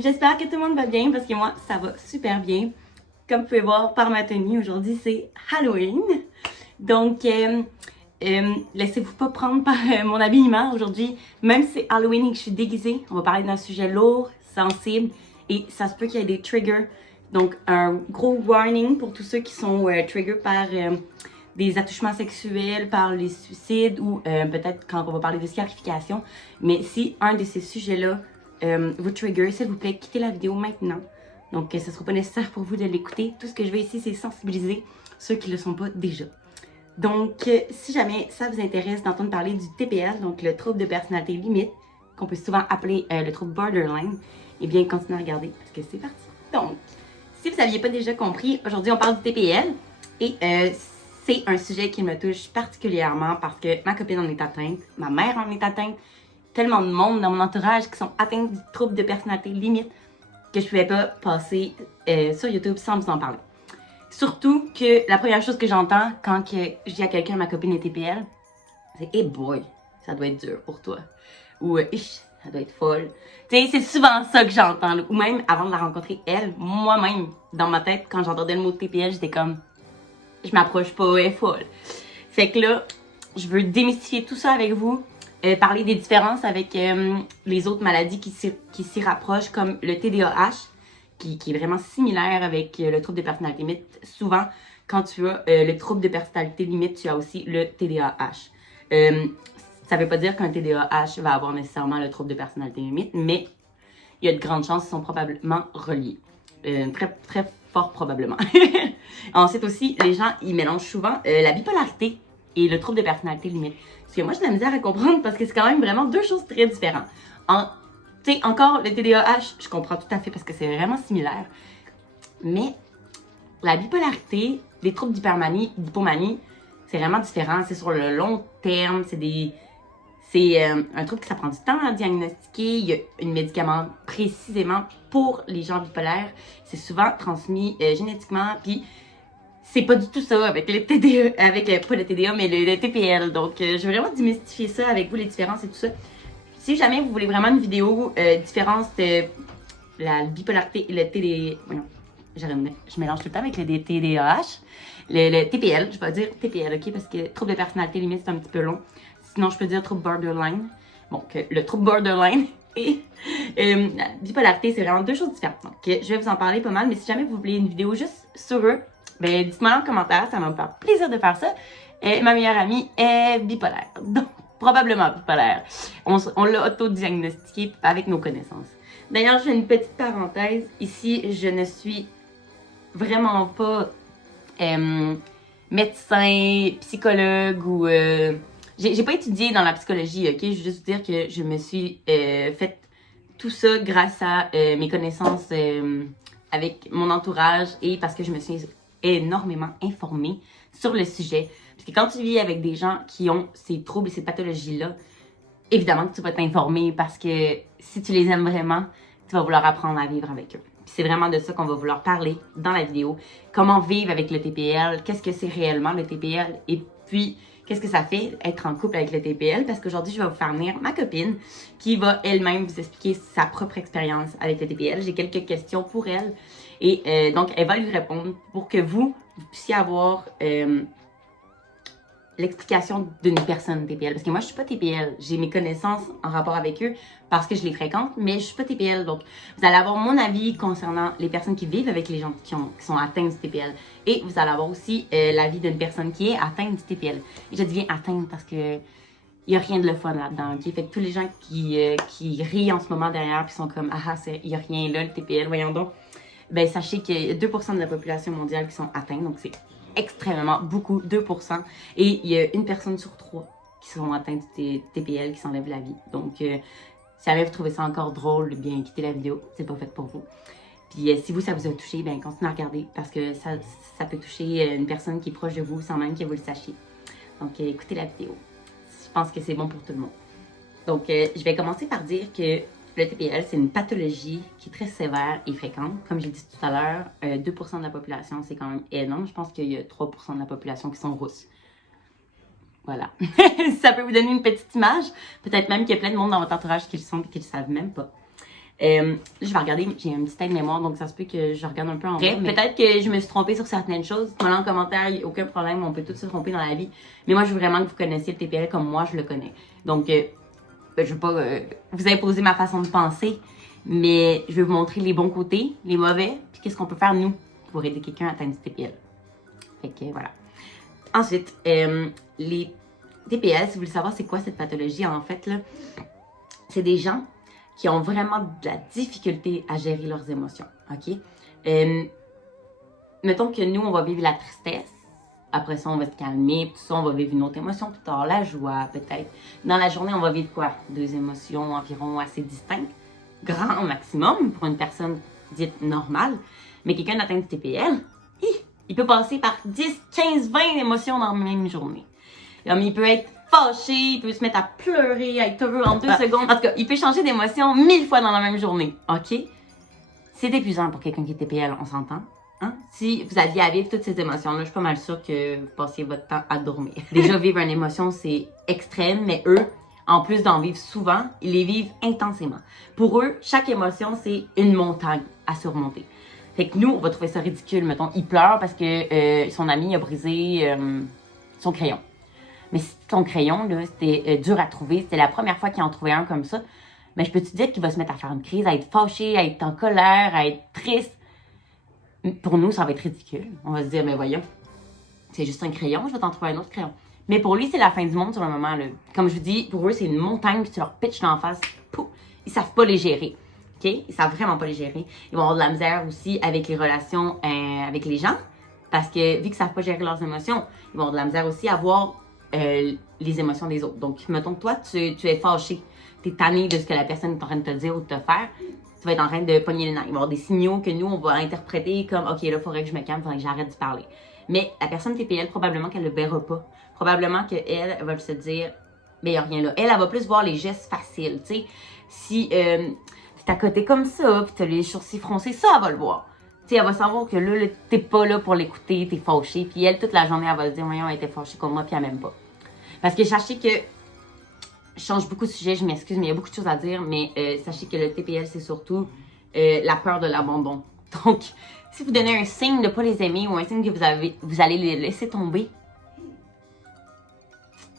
J'espère que tout le monde va bien parce que moi, ça va super bien. Comme vous pouvez voir par ma tenue, aujourd'hui, c'est Halloween. Donc, laissez-vous pas prendre par mon habillement aujourd'hui. Même si c'est Halloween et que je suis déguisée, on va parler d'un sujet lourd, sensible et ça se peut qu'il y ait des triggers. Donc, un gros warning pour tous ceux qui sont triggered par des attouchements sexuels, par les suicides ou peut-être quand on va parler de scarification. Mais si un de ces sujets-là vous trigger, s'il vous plaît, quittez la vidéo maintenant. Donc, ce ne sera pas nécessaire pour vous de l'écouter. Tout ce que je vais ici, c'est sensibiliser ceux qui ne le sont pas déjà. Donc, si jamais ça vous intéresse d'entendre parler du TPL, donc le trouble de personnalité limite, qu'on peut souvent appeler le trouble borderline, eh bien, continuez à regarder parce que c'est parti. Donc, si vous n'aviez pas déjà compris, aujourd'hui, on parle du TPL et c'est un sujet qui me touche particulièrement parce que ma copine en est atteinte, ma mère en est atteinte, tellement de monde dans mon entourage qui sont atteints du trouble de personnalité limite que je ne pouvais pas passer sur YouTube sans vous en parler. Surtout que la première chose que j'entends quand je dis à quelqu'un ma copine est TPL, c'est « Hey boy, ça doit être dur pour toi » ou « Ich, ça doit être folle ». Tu sais, c'est souvent ça que j'entends. Ou même avant de la rencontrer, elle, moi-même, dans ma tête, quand j'entendais le mot TPL, j'étais comme « Je m'approche pas, elle est folle ». Fait que là, je veux démystifier tout ça avec vous. Parler des différences avec les autres maladies qui s'y rapprochent, comme le TDAH, qui est vraiment similaire avec le trouble de personnalité limite. Souvent, quand tu as le trouble de personnalité limite, tu as aussi le TDAH. Ça ne veut pas dire qu'un TDAH va avoir nécessairement le trouble de personnalité limite, mais il y a de grandes chances qu'ils sont probablement reliés. Très, très fort probablement. Ensuite aussi, les gens, ils mélangent souvent la bipolarité et le trouble de personnalité limite. Parce que moi, j'ai de la misère à comprendre parce que c'est quand même vraiment deux choses très différentes. Tu sais, encore, le TDAH, je comprends tout à fait parce que c'est vraiment similaire. Mais la bipolarité, les troubles d'hypomanie, c'est vraiment différent. C'est sur le long terme, c'est un trouble que ça prend du temps à diagnostiquer. Il y a un médicament précisément pour les gens bipolaires. C'est souvent transmis génétiquement, puis c'est pas du tout ça avec le TDA, pas le TDA, mais le TPL. Donc, je vais vraiment démystifier ça avec vous, les différences et tout ça. Si jamais vous voulez vraiment une vidéo différence de la bipolarité et le TDA, je mélange tout le temps avec le TDAH, le TPL, je vais dire TPL, ok, parce que trouble de personnalité limite, c'est un petit peu long. Sinon, je peux dire trouble borderline. Donc, le trouble borderline et la bipolarité, c'est vraiment deux choses différentes. Donc, je vais vous en parler pas mal, mais si jamais vous voulez une vidéo juste sur eux, ben, dites-moi en commentaire, ça va me faire plaisir de faire ça. Ma meilleure amie est bipolaire, donc probablement bipolaire. On l'a auto-diagnostiqué avec nos connaissances. D'ailleurs, je fais une petite parenthèse. Ici, je ne suis vraiment pas médecin, psychologue ou... j'ai pas étudié dans la psychologie, ok? Je veux juste dire que je me suis fait tout ça grâce à mes connaissances avec mon entourage et parce que je me suis énormément informée sur le sujet. Parce que quand tu vis avec des gens qui ont ces troubles et ces pathologies-là, évidemment que tu vas t'informer parce que si tu les aimes vraiment, tu vas vouloir apprendre à vivre avec eux. Puis c'est vraiment de ça qu'on va vouloir parler dans la vidéo. Comment vivre avec le TPL, qu'est-ce que c'est réellement le TPL et puis qu'est-ce que ça fait être en couple avec le TPL? Parce qu'aujourd'hui, je vais vous faire venir ma copine qui va elle-même vous expliquer sa propre expérience avec le TPL. J'ai quelques questions pour elle et donc elle va lui répondre pour que vous puissiez avoir l'explication d'une personne TPL. Parce que moi, je suis pas TPL. J'ai mes connaissances en rapport avec eux parce que je les fréquente, mais je suis pas TPL. Donc, vous allez avoir mon avis concernant les personnes qui vivent avec les gens qui sont atteints du TPL. Et vous allez avoir aussi l'avis d'une personne qui est atteinte du TPL. Et je dis bien atteinte parce que il n'y a rien de le fun là-dedans. Okay? Fait que tous les gens qui rient en ce moment derrière puis sont comme « Ah, il n'y a rien là, le TPL, voyons donc », ben sachez qu'il y a 2% de la population mondiale qui sont atteints. Donc, c'est extrêmement beaucoup, 2%. Et il y a une personne sur 3 qui sont atteintes du TPL qui s'enlève la vie. Donc, si jamais vous trouvez ça encore drôle, bien quittez la vidéo. C'est pas fait pour vous. Puis si vous, ça vous a touché, bien continuez à regarder parce que ça peut toucher une personne qui est proche de vous sans même que vous le sachiez. Donc, écoutez la vidéo. Je pense que c'est bon pour tout le monde. Donc, je vais commencer par dire que le TPL, c'est une pathologie qui est très sévère et fréquente. Comme j'ai dit tout à l'heure, 2% de la population, c'est quand même énorme. Je pense qu'il y a 3% de la population qui sont rousses. Voilà. Ça peut vous donner une petite image. Peut-être même qu'il y a plein de monde dans votre entourage qui le sont et qui ne le savent même pas. Je vais regarder, j'ai un petit aide-mémoire, donc ça se peut que je regarde un peu en vrai. Peut-être que je me suis trompée sur certaines choses. Moi, en commentaire, il n'y a aucun problème, on peut tous se tromper dans la vie. Mais moi, je veux vraiment que vous connaissiez le TPL comme moi, je le connais. Donc, je ne veux pas vous imposer ma façon de penser, mais je vais vous montrer les bons côtés, les mauvais, puis qu'est-ce qu'on peut faire, nous, pour aider quelqu'un à atteindre du TPL. Fait que, voilà. Ensuite, les TPL, si vous voulez savoir c'est quoi cette pathologie, en fait, là, c'est des gens qui ont vraiment de la difficulté à gérer leurs émotions, OK? Mettons que nous, on va vivre la tristesse. Après ça, on va se calmer. Tout ça, on va vivre une autre émotion plus tard. La joie, peut-être. Dans la journée, on va vivre quoi? 2 émotions environ assez distinctes. Grand maximum pour une personne dite normale. Mais quelqu'un atteint du TPL, il peut passer par 10, 15, 20 émotions dans la même journée. Comme il peut être fâché, il peut se mettre à pleurer, à être heureux en 2 secondes. En tout cas, il peut changer d'émotion 1000 fois dans la même journée. OK? C'est épuisant pour quelqu'un qui est TPL, on s'entend? Hein? Si vous aviez à vivre toutes ces émotions-là, je suis pas mal sûre que vous passiez votre temps à dormir. Déjà, vivre une émotion, c'est extrême, mais eux, en plus d'en vivre souvent, ils les vivent intensément. Pour eux, chaque émotion, c'est une montagne à surmonter. Fait que nous, on va trouver ça ridicule. Mettons, il pleure parce que son ami a brisé son crayon. Mais si ton crayon, là, c'était dur à trouver, c'était la première fois qu'il en trouvait un comme ça, mais je peux te dire qu'il va se mettre à faire une crise, à être fâché, à être en colère, à être triste. Pour nous, ça va être ridicule. On va se dire, mais voyons, c'est juste un crayon, je vais t'en trouver un autre crayon. Mais pour lui, c'est la fin du monde sur le moment, là. Comme je vous dis, pour eux, c'est une montagne, puis tu leur pitches d'en face, pouf, ils savent pas les gérer. OK? Ils savent vraiment pas les gérer. Ils vont avoir de la misère aussi avec les relations avec les gens, parce que vu qu'ils savent pas gérer leurs émotions, ils vont avoir de la misère aussi à voir les émotions des autres. Donc, mettons que toi, tu es fâché, tu es tanné de ce que la personne est en train de te dire ou de te faire, tu vas être en train de pogner les nerfs. Il va y avoir des signaux que nous, on va interpréter comme « OK, là, il faudrait que je me calme, il faudrait que j'arrête de parler. » Mais la personne TPL, probablement qu'elle le verra pas. Probablement qu'elle va se dire « Mais il n'y a rien là. » Elle va plus voir les gestes faciles, tu sais. Si t'es à côté comme ça, puis t'as les sourcils froncés, ça, elle va le voir. Tu sais, elle va savoir que là, t'es pas là pour l'écouter, t'es fâché. Puis elle, toute la journée, elle va se dire « Voyons, elle était fâchée comme moi, puis elle m'aime pas. » Parce que sachez que, je change beaucoup de sujet, je m'excuse, mais il y a beaucoup de choses à dire, mais sachez que le TPL, c'est surtout la peur de l'abandon. Donc, si vous donnez un signe de ne pas les aimer ou un signe que vous allez les laisser tomber,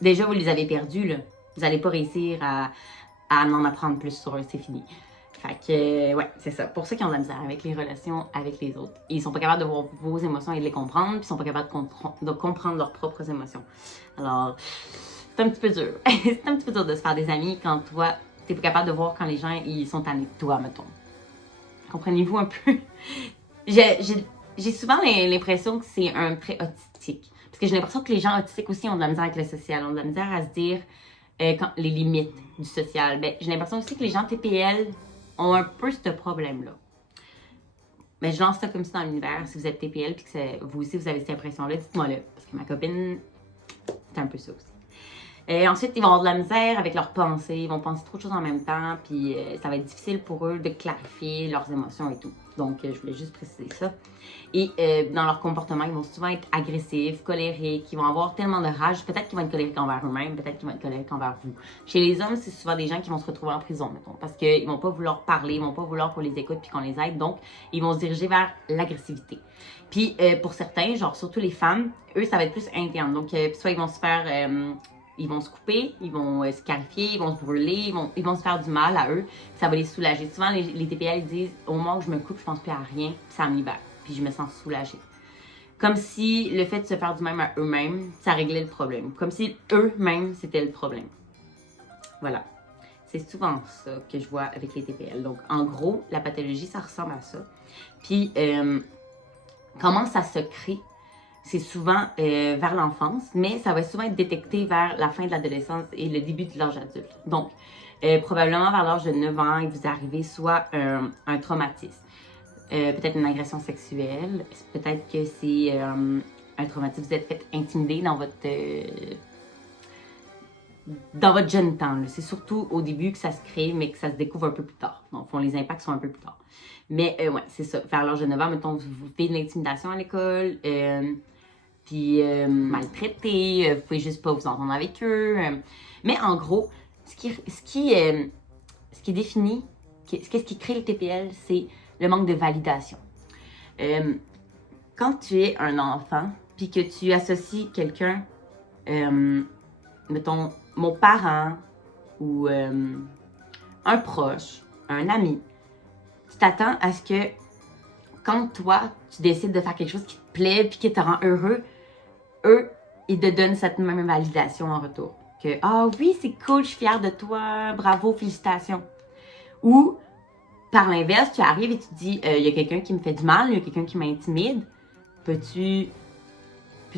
déjà, vous les avez perdus, là. Vous n'allez pas réussir à en apprendre plus sur eux, c'est fini. Fait que, ouais, c'est ça. Pour ceux qui ont de la misère avec les relations avec les autres, ils sont pas capables de voir vos émotions et de les comprendre, puis ils sont pas capables de comprendre leurs propres émotions. Alors, c'est un petit peu dur. C'est un petit peu dur de se faire des amis quand toi, t'es pas capable de voir quand les gens, ils sont tannés de toi, mettons. Comprenez-vous un peu? J'ai souvent l'impression que c'est un trait autistique. Parce que j'ai l'impression que les gens autistiques aussi ont de la misère avec le social, ont de la misère à se dire quand, les limites du social. Ben, j'ai l'impression aussi que les gens TPL ont un peu ce problème-là. Mais je lance ça comme ça dans l'univers. Si vous êtes TPL et que vous aussi vous avez cette impression-là, dites-moi-le. Parce que ma copine, c'est un peu ça aussi. Ensuite, ils vont avoir de la misère avec leurs pensées. Ils vont penser trop de choses en même temps. Puis ça va être difficile pour eux de clarifier leurs émotions et tout. Donc, je voulais juste préciser ça. Et dans leur comportement, ils vont souvent être agressifs, colériques. Ils vont avoir tellement de rage. Peut-être qu'ils vont être colériques envers eux-mêmes. Peut-être qu'ils vont être colériques envers vous. Chez les hommes, c'est souvent des gens qui vont se retrouver en prison, mettons. Parce qu'ils vont pas vouloir parler. Ils vont pas vouloir qu'on les écoute puis qu'on les aide. Donc, ils vont se diriger vers l'agressivité. Puis, pour certains, genre surtout les femmes, eux, ça va être plus interne. Donc, soit ils vont se faire... ils vont se couper, ils vont se scarifier, ils vont se brûler, ils vont se faire du mal à eux, puis ça va les soulager. Souvent, les TPL ils disent « Au moment où je me coupe, je pense plus à rien, puis ça me libère, puis je me sens soulagée. » Comme si le fait de se faire du même à eux-mêmes, ça réglait le problème. Comme si eux-mêmes, c'était le problème. Voilà. C'est souvent ça que je vois avec les TPL. Donc, en gros, la pathologie, ça ressemble à ça. Puis, comment ça se crée? C'est souvent vers l'enfance, mais ça va souvent être détecté vers la fin de l'adolescence et le début de l'âge adulte. Donc, probablement vers l'âge de 9 ans, il vous arrive soit un traumatisme, peut-être une agression sexuelle, peut-être que c'est un traumatisme, vous êtes fait intimider dans votre jeune temps. C'est surtout au début que ça se crée, mais que ça se découvre un peu plus tard. Donc, les impacts sont un peu plus tard. Mais ouais, c'est ça. Vers l'âge de 9 ans, mettons, vous faites de l'intimidation à l'école, puis maltraité, vous pouvez juste pas vous entendre avec eux. Mais en gros, ce qui définit qu'est-ce qui crée le TPL? C'est le manque de validation. Quand tu es un enfant, puis que tu associes quelqu'un, mettons, mon parent ou un proche, un ami, tu t'attends à ce que quand toi, tu décides de faire quelque chose qui te plaît puis qui te rend heureux, eux, ils te donnent cette même validation en retour. Que « Ah oui, c'est cool, je suis fière de toi, bravo, félicitations. » Ou, par l'inverse, tu arrives et tu te dis « Il y a quelqu'un qui me fait du mal, il y a quelqu'un qui m'intimide. Peux-tu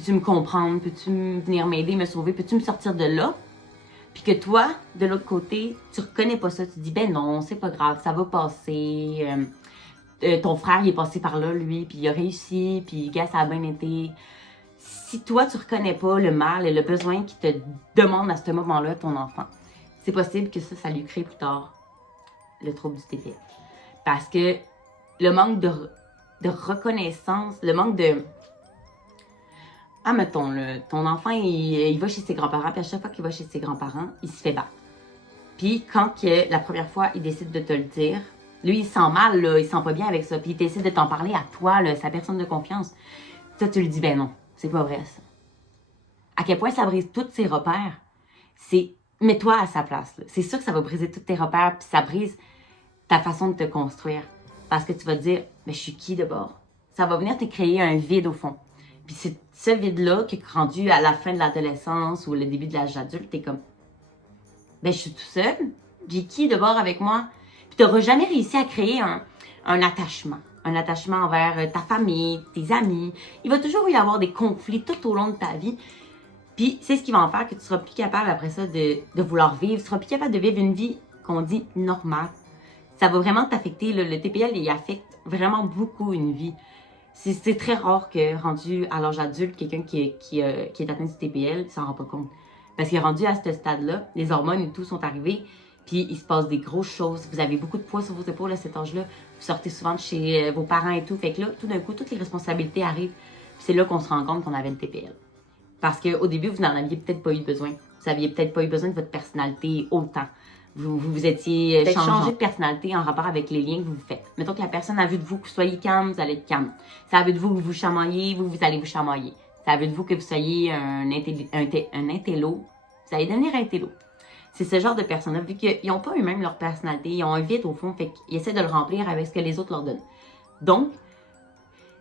me comprendre? Peux-tu venir m'aider, me sauver? Peux-tu me sortir de là? » Puis que toi, de l'autre côté, tu reconnais pas ça. Tu te dis « Ben non, c'est pas grave, ça va passer. Ton frère, il est passé par là, lui, puis il a réussi, puis gars, ça a bien été. » Si toi, tu reconnais pas le mal et le besoin qu'il te demande à ce moment-là, ton enfant, c'est possible que ça lui crée plus tard le trouble du TPL. Parce que le manque de reconnaissance, le manque de... Ah, mettons, ton enfant, il va chez ses grands-parents, puis à chaque fois qu'il va chez ses grands-parents, il se fait battre. Puis quand la première fois, il décide de te le dire, lui, il se sent mal, là, il se sent pas bien avec ça, puis il décide de t'en parler à toi, là, sa personne de confiance. Toi, tu lui dis, ben non, c'est pas vrai, ça. À quel point ça brise tous ses repères. Mets-toi à sa place, là. C'est sûr que ça va briser tous tes repères, puis ça brise ta façon de te construire. Parce que tu vas te dire, mais je suis qui d'abord? Ça va venir te créer un vide au fond. Puis c'est ce vide-là qui est rendu à la fin de l'adolescence ou le début de l'âge adulte, t'es comme, ben je suis tout seul, j'ai qui d'abord avec moi? Puis t'auras jamais réussi à créer un attachement envers ta famille, tes amis. Il va toujours y avoir des conflits tout au long de ta vie. Puis c'est ce qui va en faire que tu seras plus capable après ça de vouloir vivre. Tu seras plus capable de vivre une vie qu'on dit normale. Ça va vraiment t'affecter. Le TPL, il affecte vraiment beaucoup une vie. C'est très rare que, rendu à l'âge adulte, quelqu'un qui est atteint du TPL s'en rend pas compte. Parce que rendu à ce stade-là, les hormones et tout sont arrivées, puis il se passe des grosses choses. Vous avez beaucoup de poids sur vos épaules à cet âge-là. Vous sortez souvent de chez vos parents et tout. Fait que là, tout d'un coup, toutes les responsabilités arrivent. C'est là qu'on se rend compte qu'on avait le TPL. Parce qu'au début, vous n'en aviez peut-être pas eu besoin. Vous n'aviez peut-être pas eu besoin de votre personnalité autant. Vous étiez changé de personnalité en rapport avec les liens que vous faites. Mettons que la personne a vu de vous que vous soyez calme, vous allez être calme. Ça a vu de vous que vous chamaillez, vous allez vous chamailler. Ça a vu de vous que vous soyez un intello, vous allez devenir intello. C'est ce genre de personnes-là, vu qu'ils n'ont pas eux-mêmes leur personnalité, ils ont un vide au fond, fait qu'ils essaient de le remplir avec ce que les autres leur donnent. Donc,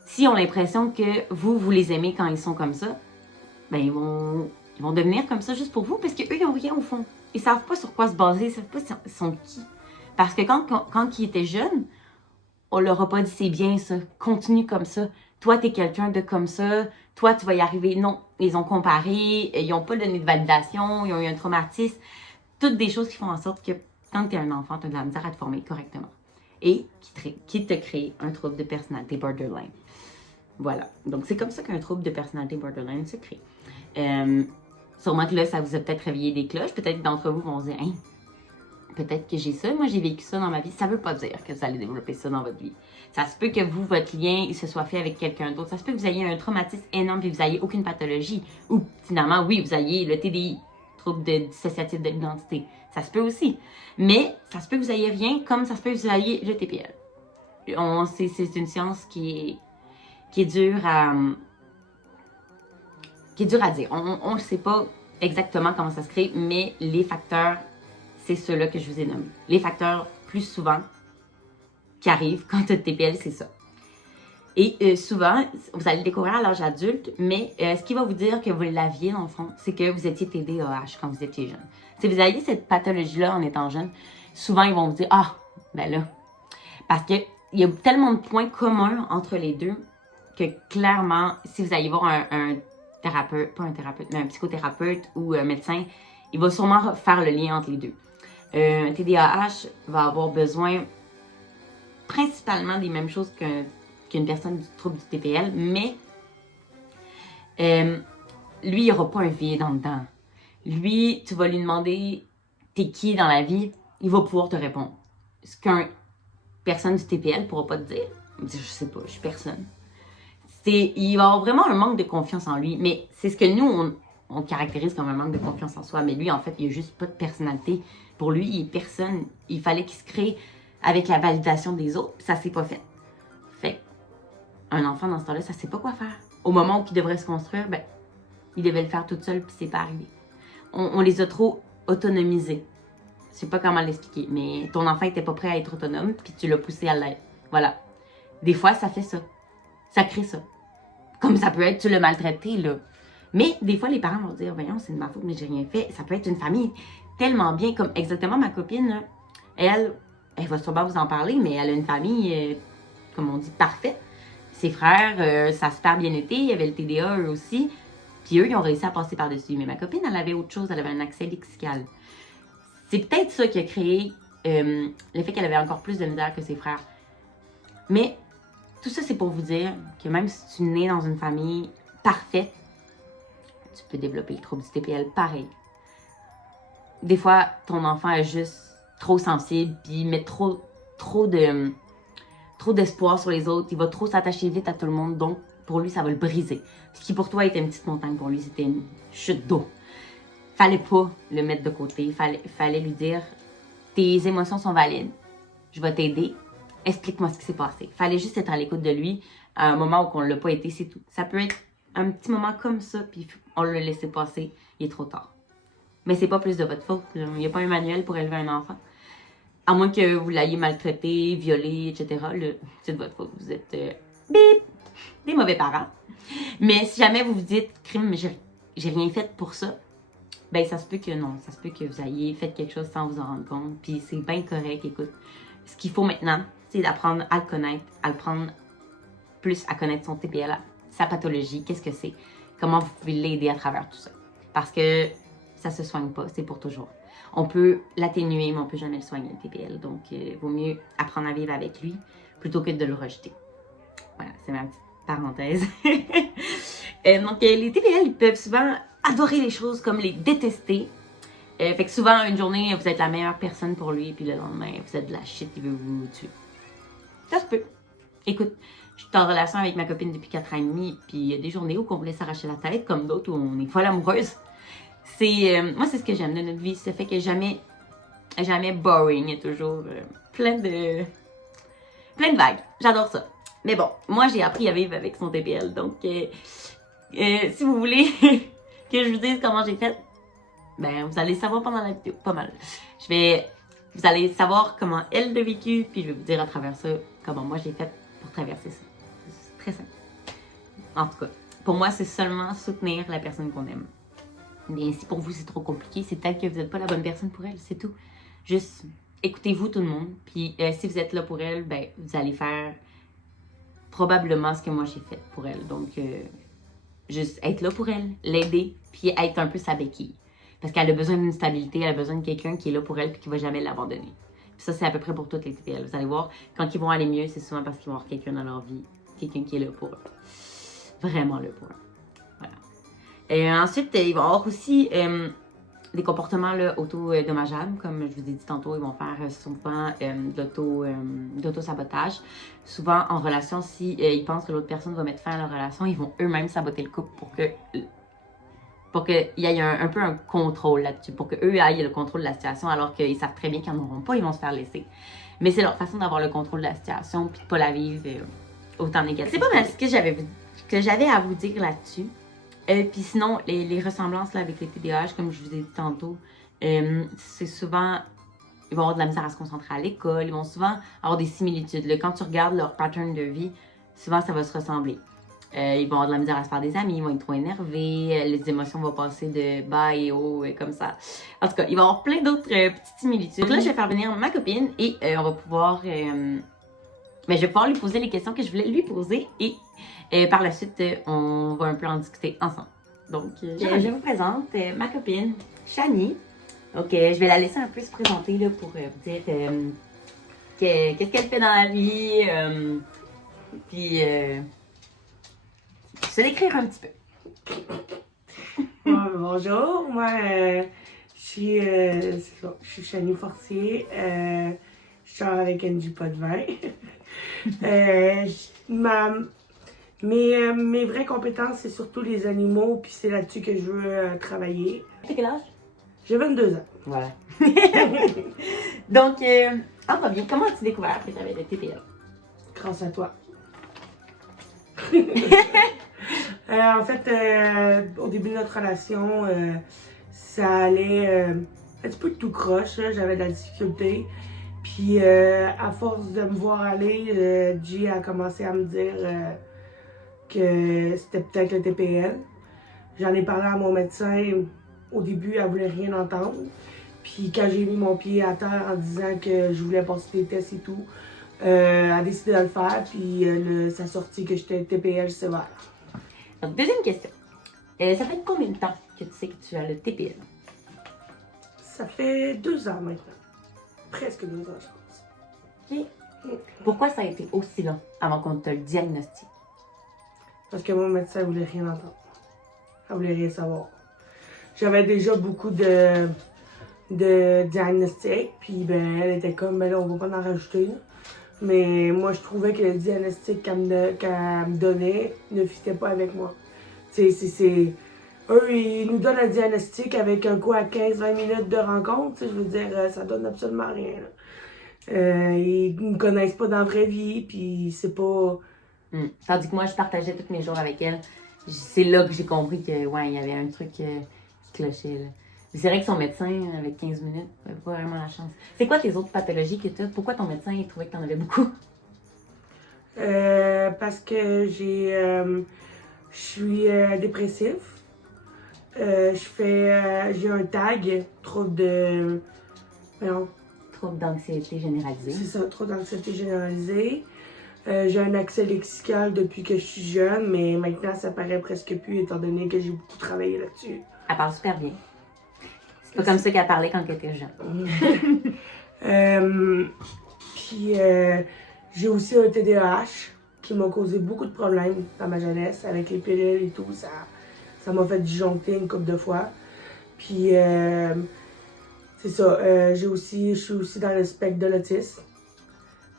s'ils ont l'impression que vous les aimez quand ils sont comme ça, ben ils vont devenir comme ça juste pour vous, parce qu'eux, ils n'ont rien au fond. Ils savent pas sur quoi se baser, ils savent pas ils sont qui. Parce que quand ils étaient jeunes, on leur a pas dit c'est bien ça, continue comme ça. Toi, t'es quelqu'un de comme ça, toi, tu vas y arriver. Non, ils ont comparé, ils n'ont pas donné de validation, ils ont eu un traumatisme. Toutes des choses qui font en sorte que quand tu es un enfant, tu as de la misère à te former correctement. Et qui te crée un trouble de personnalité borderline. Voilà. Donc, c'est comme ça qu'un trouble de personnalité borderline se crée. Sûrement que là, ça vous a peut-être réveillé des cloches. Peut-être d'entre vous vont se dire hein, peut-être que j'ai ça. Moi, j'ai vécu ça dans ma vie. Ça ne veut pas dire que vous allez développer ça dans votre vie. Ça se peut que vous, votre lien, il se soit fait avec quelqu'un d'autre. Ça se peut que vous ayez un traumatisme énorme et que vous n'ayez aucune pathologie. Ou finalement, oui, vous ayez le TDI, trouble dissociatif de l'identité. Ça se peut aussi. Mais ça se peut que vous n'ayez rien, comme ça se peut que vous ayez le TPL. C'est une science qui est dure à dire. On ne sait pas exactement comment ça se crée, mais les facteurs, c'est ceux-là que je vous ai nommés. Les facteurs, plus souvent, qui arrivent quand tu as le TPL, c'est ça. Et souvent, vous allez le découvrir à l'âge adulte, mais ce qui va vous dire que vous l'aviez, dans le fond, c'est que vous étiez TDAH quand vous étiez jeune. Si vous aviez cette pathologie-là en étant jeune, souvent, ils vont vous dire « Ah, ben là ». Parce qu'il y a tellement de points communs entre les deux que clairement, si vous allez voir un thérapeute, pas un thérapeute, mais un psychothérapeute ou un médecin, il va sûrement faire le lien entre les deux. Un TDAH va avoir besoin principalement des mêmes choses qu'une personne du trouble du TPL, mais lui, il n'y aura pas un vide en dedans. Lui, tu vas lui demander t'es qui dans la vie, il va pouvoir te répondre. Ce qu'une personne du TPL ne pourra pas te dire. Il va dire, je sais pas, je suis personne. Il va avoir vraiment un manque de confiance en lui, mais c'est ce que nous, on caractérise comme un manque de confiance en soi. Mais lui, en fait, il n'a juste pas de personnalité. Pour lui, il est personne. Il fallait qu'il se crée avec la validation des autres, puis ça s'est pas fait. Fait un enfant dans ce temps-là, ça sait pas quoi faire. Au moment où il devrait se construire, ben, il devait le faire toute seule, puis c'est pas arrivé. On les a trop autonomisés. Je sais pas comment l'expliquer, mais ton enfant était pas prêt à être autonome, puis tu l'as poussé à l'être. Voilà. Des fois, ça fait ça. Ça crée ça. Comme ça peut être, tu l'as maltraité, là. Mais des fois, les parents vont dire, voyons, c'est de ma faute, mais j'ai rien fait. Ça peut être une famille tellement bien, comme exactement ma copine, là. Elle va sûrement vous en parler, mais elle a une famille, comme on dit, parfaite. Ses frères, ça a super bien été. Il y avait le TDA, eux aussi. Puis eux, ils ont réussi à passer par-dessus. Mais ma copine, elle avait autre chose. Elle avait un accès lexical. C'est peut-être ça qui a créé le fait qu'elle avait encore plus de misère que ses frères. Mais tout ça, c'est pour vous dire que même si tu nais dans une famille parfaite, tu peux développer le trouble du TPL pareil. Des fois, ton enfant est juste trop sensible, puis il met trop d'espoir sur les autres. Il va trop s'attacher vite à tout le monde, donc pour lui, ça va le briser. Ce qui pour toi était une petite montagne, pour lui, c'était une chute d'eau. Fallait pas le mettre de côté. Fallait lui dire, tes émotions sont valides. Je vais t'aider. Explique-moi ce qui s'est passé. Fallait juste être à l'écoute de lui à un moment où on ne l'a pas été, c'est tout. Ça peut être un petit moment comme ça, puis on l'a laissé passer, il est trop tard. Mais c'est pas plus de votre faute. Il n'y a pas un manuel pour élever un enfant. À moins que vous l'ayez maltraité, violé, etc. C'est de votre faute. Vous êtes bip, des mauvais parents. Mais si jamais vous vous dites, crime, j'ai rien fait pour ça, ben ça se peut que non. Ça se peut que vous ayez fait quelque chose sans vous en rendre compte. Puis c'est bien correct. Écoute, ce qu'il faut maintenant, c'est d'apprendre à le connaître, à le prendre plus à connaître son TPL, sa pathologie, qu'est-ce que c'est, comment vous pouvez l'aider à travers tout ça. Parce que ça se soigne pas, c'est pour toujours. On peut l'atténuer, mais on peut jamais le soigner, le TPL. Donc, il vaut mieux apprendre à vivre avec lui plutôt que de le rejeter. Voilà, c'est ma petite parenthèse. Donc, les TPL, ils peuvent souvent adorer les choses comme les détester. Fait que souvent, une journée, vous êtes la meilleure personne pour lui, puis le lendemain, vous êtes de la shit, il veut vous tuer. Ça se peut. Écoute, je suis en relation avec ma copine depuis 4 ans et demi, puis il y a des journées où on voulait s'arracher la tête, comme d'autres où on est folle amoureuse. Moi, c'est ce que j'aime de notre vie. Ça fait que jamais boring. Il y a toujours plein de vagues. J'adore ça. Mais bon, moi, j'ai appris à vivre avec son TPL. Donc, si vous voulez que je vous dise comment j'ai fait, ben, vous allez savoir pendant la vidéo. Pas mal. Vous allez savoir comment elle l'a vécu, puis je vais vous dire à travers ça comment moi j'ai fait pour traverser ça. C'est très simple. En tout cas, pour moi, c'est seulement soutenir la personne qu'on aime. Mais si pour vous c'est trop compliqué, c'est peut-être que vous n'êtes pas la bonne personne pour elle, c'est tout. Juste écoutez-vous tout le monde, puis si vous êtes là pour elle, ben vous allez faire probablement ce que moi j'ai fait pour elle. Donc, juste être là pour elle, l'aider, puis être un peu sa béquille. Parce qu'elle a besoin d'une stabilité, elle a besoin de quelqu'un qui est là pour elle puis qui va jamais l'abandonner. Puis ça, c'est à peu près pour toutes les TPL. Vous allez voir, quand ils vont aller mieux, c'est souvent parce qu'ils vont avoir quelqu'un dans leur vie, quelqu'un qui est là pour eux. Vraiment là pour eux. Voilà. Et ensuite, ils vont avoir aussi des comportements auto-dommageables. Comme je vous ai dit tantôt, ils vont faire souvent d'auto-sabotage. Souvent, en relation, si ils pensent que l'autre personne va mettre fin à leur relation, ils vont eux-mêmes saboter le couple pour qu'il y ait un peu un contrôle là-dessus, pour qu'eux aillent le contrôle de la situation, alors qu'ils savent très bien qu'ils n'en auront pas, ils vont se faire laisser. Mais c'est leur façon d'avoir le contrôle de la situation, puis de ne pas la vivre autant négative. C'est pas mal ce que j'avais à vous dire là-dessus. Puis sinon, les ressemblances là, avec les TDAH, comme je vous ai dit tantôt, c'est souvent, ils vont avoir de la misère à se concentrer à l'école, ils vont souvent avoir des similitudes. Là, quand tu regardes leur pattern de vie, souvent ça va se ressembler. Ils vont avoir de la misère à se faire des amis, ils vont être trop énervés, les émotions vont passer de bas et haut, comme ça. En tout cas, il va y avoir plein d'autres petites similitudes. Donc là, je vais faire venir ma copine et on va pouvoir... je vais pouvoir lui poser les questions que je voulais lui poser et par la suite, on va un peu en discuter ensemble. Donc, je vous présente ma copine, Shani. Donc, je vais la laisser un peu se présenter là, pour vous dire qu'est-ce qu'elle fait dans la vie, puis... je vais l'écrire un petit peu. Bonjour, moi je suis Shani Fortier, je sors avec Angie Potvin. Mes vraies compétences, c'est surtout les animaux, puis c'est là-dessus que je veux travailler. Tu as quel âge? J'ai 22 ans. Voilà. Donc, En premier, comment as-tu découvert que tu avais le TPL? Grâce à toi. En fait, au début de notre relation, ça allait un petit peu tout croche, là. J'avais de la difficulté. Puis, à force de me voir aller, G a commencé à me dire que c'était peut-être le TPL. J'en ai parlé à mon médecin. Au début, elle voulait rien entendre. Puis, quand j'ai mis mon pied à terre en disant que je voulais passer des tests et tout, elle a décidé de le faire. Puis, ça a sorti que j'étais TPL sévère. Donc, deuxième question. Ça fait combien de temps que tu sais que tu as le TPL? Ça fait 2 ans maintenant. Presque 2 ans, je pense. OK. Pourquoi ça a été aussi long avant qu'on te le diagnostique? Parce que mon médecin voulait rien entendre. Elle voulait rien savoir. J'avais déjà beaucoup de diagnostics, puis ben, elle était comme, ben là, on va pas en rajouter. Là. Mais moi, je trouvais que le diagnostic qu'elle me donnait ne fitait pas avec moi. Tu sais, eux, ils nous donnent un diagnostic avec un coup à 15-20 minutes de rencontre. Je veux dire, ça donne absolument rien. Ils ne me connaissent pas dans la vraie vie, puis c'est pas... Tandis que moi, je partageais tous mes jours avec elle. C'est là que j'ai compris que, ouais, il y avait un truc qui clochait, là. Mais c'est vrai que son médecin, avec 15 minutes, n'avait pas vraiment la chance. C'est quoi tes autres pathologies que tu as? Pourquoi ton médecin il trouvait que tu en avais beaucoup? Parce que je suis dépressif. J'ai un tag, trouble de... Non, Trouble d'anxiété généralisée. c'est ça, trouble d'anxiété généralisée. J'ai un accès lexical depuis que je suis jeune, mais maintenant ça paraît presque plus étant donné que j'ai beaucoup travaillé là-dessus. Elle parle super bien. C'est pas comme ça qu'elle parlait quand elle était jeune. Puis j'ai aussi un TDAH qui m'a causé beaucoup de problèmes dans ma jeunesse avec les pilules et tout. Ça m'a fait disjoncter une couple de fois. Puis c'est ça. Je suis aussi dans le spectre de l'autisme,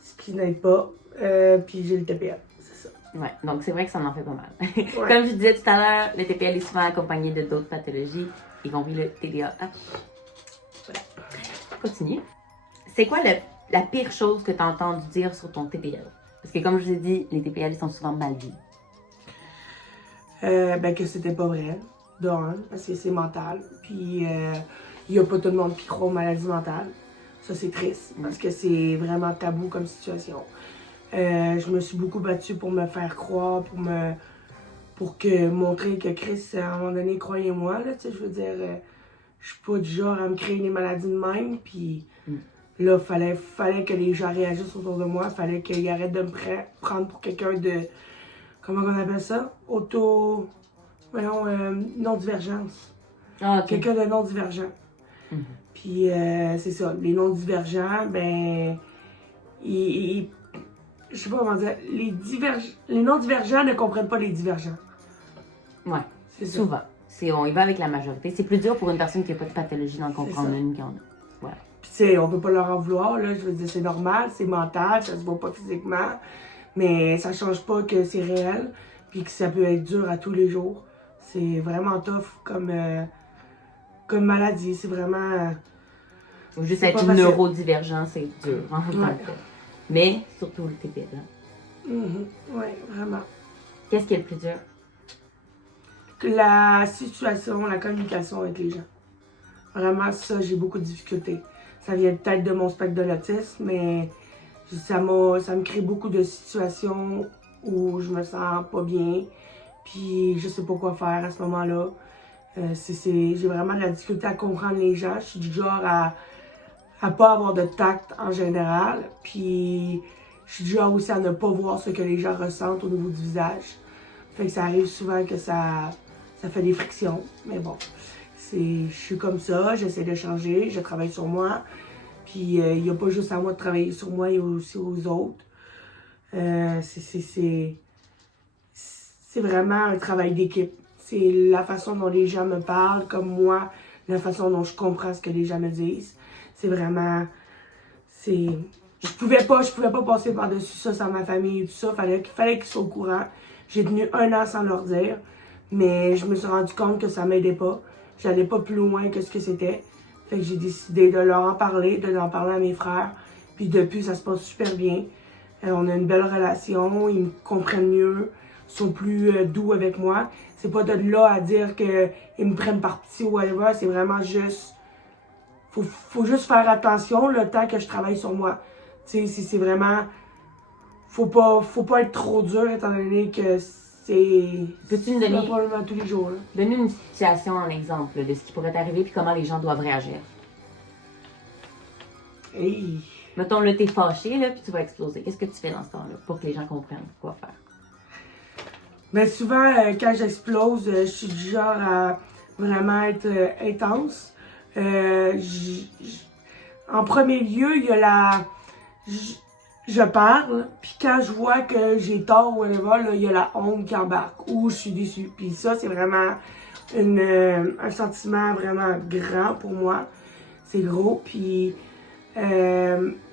ce qui n'aide pas. Puis j'ai le TPL, c'est ça. Ouais, donc c'est vrai que ça en fait pas mal. Ouais. Comme je disais tout à l'heure, le TPL est souvent accompagné de d'autres pathologies, y compris le TDAH. Voilà. Continue. C'est quoi la pire chose que tu as entendu dire sur ton TPL? Parce que comme je vous ai dit, les TPL sont souvent mal vus. Ben que c'était pas vrai, parce que c'est mental. Puis il y a pas tout le monde qui croit aux maladies mentales. Ça, c'est triste, parce que c'est vraiment tabou comme situation. Je me suis beaucoup battue pour me faire croire, pour montrer que Chris, à un moment donné, croyez-moi, là, tu sais, je veux dire, je suis pas du genre à me créer des maladies de même, puis là, fallait que les gens réagissent autour de moi, fallait qu'ils arrêtent de me prendre pour quelqu'un de, comment on appelle ça? Non-divergence. Ah, ok. Quelqu'un de non-divergent. Puis c'est ça, les non-divergents, ben, je sais pas comment dire, les non-divergents ne comprennent pas les divergents. Ouais, C'est ça. souvent. On y va avec la majorité. C'est plus dur pour une personne qui n'a pas de pathologie d'en comprendre ça. une qui en a. Voilà. Puis tu sais, on peut pas leur en vouloir, là, je veux dire, c'est normal, c'est mental, ça se voit pas physiquement, mais ça change pas que c'est réel, puis que ça peut être dur à tous les jours. C'est vraiment tough comme maladie, c'est vraiment... Ou juste c'est être pas facile. neurodivergent, c'est dur en tant Ouais. que tel. Mais surtout le TPL. Oui, vraiment. Qu'est-ce qui est le plus dur? La situation, la communication avec les gens. Vraiment, ça, j'ai beaucoup de difficultés. Ça vient peut-être de mon spectre de l'autisme, mais ça me crée beaucoup de situations où je me sens pas bien, puis je sais pas quoi faire à ce moment-là. J'ai vraiment de la difficulté à comprendre les gens. Je suis du genre à pas avoir de tact en général, puis je suis du genre aussi à ne pas voir ce que les gens ressentent au niveau du visage. Fait que ça arrive souvent que ça fait des frictions, mais bon. Je suis comme ça, j'essaie de changer, je travaille sur moi. Puis il n'y a pas juste à moi de travailler sur moi, il y a aussi aux autres. C'est vraiment un travail d'équipe. C'est la façon dont les gens me parlent, comme moi, la façon dont je comprends ce que les gens me disent. C'est vraiment... Je pouvais pas passer par-dessus ça sans ma famille et tout ça. Fallait qu'ils soient au courant. J'ai tenu 1 an sans leur dire, mais je me suis rendu compte que ça m'aidait pas. J'allais pas plus loin que ce que c'était. Fait que j'ai décidé de leur en parler, de leur parler à mes frères. Puis depuis, ça se passe super bien. On a une belle relation, ils me comprennent mieux, sont plus doux avec moi. C'est pas de là à dire qu'ils me prennent par petit ou whatever, c'est vraiment juste... Faut juste faire attention le temps que je travaille sur moi. Tu sais, c'est vraiment... Faut pas être trop dur étant donné que c'est... Peux-tu nous donner... un problème à tous les jours. Donne-nous une situation, un exemple là, de ce qui pourrait t'arriver puis comment les gens doivent réagir. Hey. Mettons, là, t'es fâché, là, puis tu vas exploser. Qu'est-ce que tu fais dans ce temps-là pour que les gens comprennent quoi faire? Mais souvent, quand j'explose, je suis du genre à vraiment être intense. En premier lieu, il y a la... Je parle, puis quand je vois que j'ai tort ou whatever, là, il y a la honte qui embarque, ou je suis déçue. Puis ça, c'est vraiment un sentiment vraiment grand pour moi. C'est gros, puis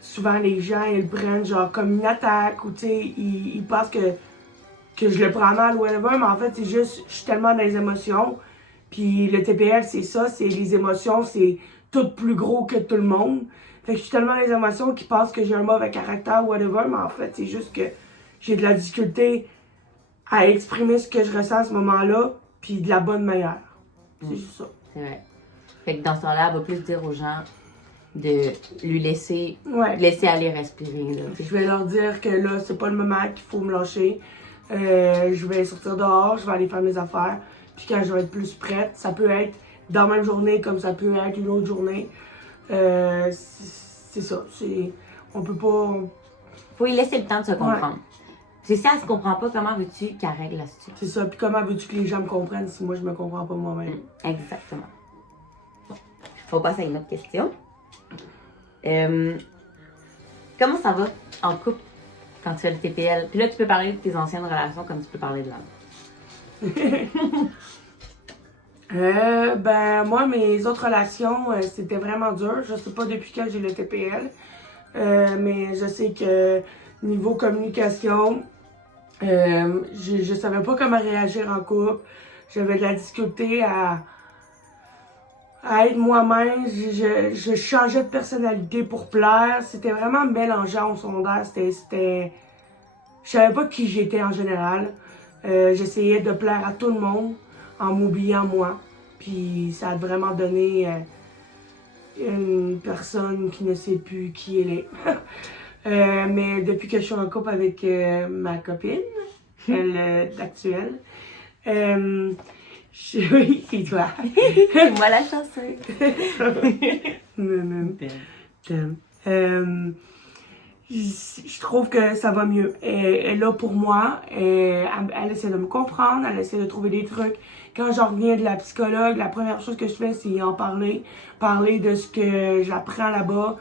souvent les gens, ils le prennent genre comme une attaque, ou tu sais, ils pensent que je le prends mal ou whatever, mais en fait, c'est juste, je suis tellement dans les émotions. Puis le TPL, c'est ça, c'est les émotions, c'est tout plus gros que tout le monde. Fait que je suis tellement dans les émotions qu'ils pensent que j'ai un mauvais caractère ou whatever, mais en fait, c'est juste que j'ai de la difficulté à exprimer ce que je ressens à ce moment-là, puis de la bonne manière. C'est juste ça. C'est vrai. Fait que dans ce temps-là, elle va plus dire aux gens de lui laisser aller respirer. Là. Je vais leur dire que là, c'est pas le moment qu'il faut me lâcher. Je vais sortir dehors, je vais aller faire mes affaires. Puis quand je vais être plus prête, ça peut être dans la même journée comme ça peut être une autre journée. C'est ça. On peut pas... Faut y laisser le temps de se comprendre. C'est si elle se comprend pas, comment veux-tu qu'elle règle la situation? C'est ça. Puis comment veux-tu que les gens me comprennent si moi je me comprends pas moi-même? Exactement. Bon. Faut passer à une autre question. Comment ça va en couple quand tu fais le TPL? Puis là, tu peux parler de tes anciennes relations comme tu peux parler de la moi, mes autres relations, c'était vraiment dur. Je sais pas depuis quand j'ai le TPL. Mais je sais que niveau communication, je savais pas comment réagir en couple. J'avais de la difficulté à être moi-même. Je changeais de personnalité pour plaire. C'était vraiment mélangeant au secondaire. Je savais pas qui j'étais en général. J'essayais de plaire à tout le monde en m'oubliant moi. Puis ça a vraiment donné une personne qui ne sait plus qui elle est. Mais depuis que je suis en couple avec ma copine, elle actuelle, oui, c'est toi. C'est moi la chanceuse. Je trouve que ça va mieux. Elle est là pour moi. Elle essaie de me comprendre. Elle essaie de trouver des trucs. Quand je reviens de la psychologue, la première chose que je fais, c'est en parler. Parler de ce que j'apprends là-bas.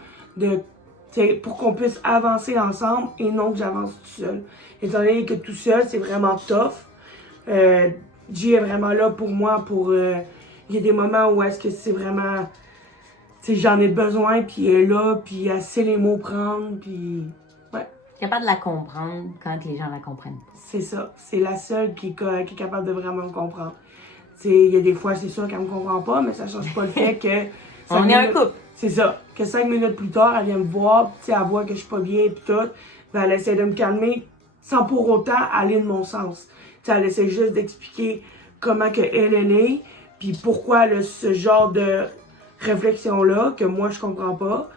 Pour qu'on puisse avancer ensemble et non que j'avance tout seul. Étant donné que tout seul, c'est vraiment tough. J est vraiment là pour moi. Il y a des moments où est-ce que c'est vraiment... j'en ai besoin, puis elle est là, puis elle sait les mots prendre, puis... Ouais. Capable de la comprendre quand les gens la comprennent pas. C'est ça. C'est la seule qui est capable de vraiment me comprendre. Il y a des fois, c'est sûr qu'elle me comprend pas, mais ça change pas le fait que... On est un couple. C'est ça. Que 5 minutes plus tard, elle vient me voir, puis elle voit que je suis pas bien, puis tout. Ben, elle essaie de me calmer sans pour autant aller de mon sens. Elle essaie juste d'expliquer comment que elle est, puis pourquoi elle a ce genre de réflexion-là que moi, je comprends pas.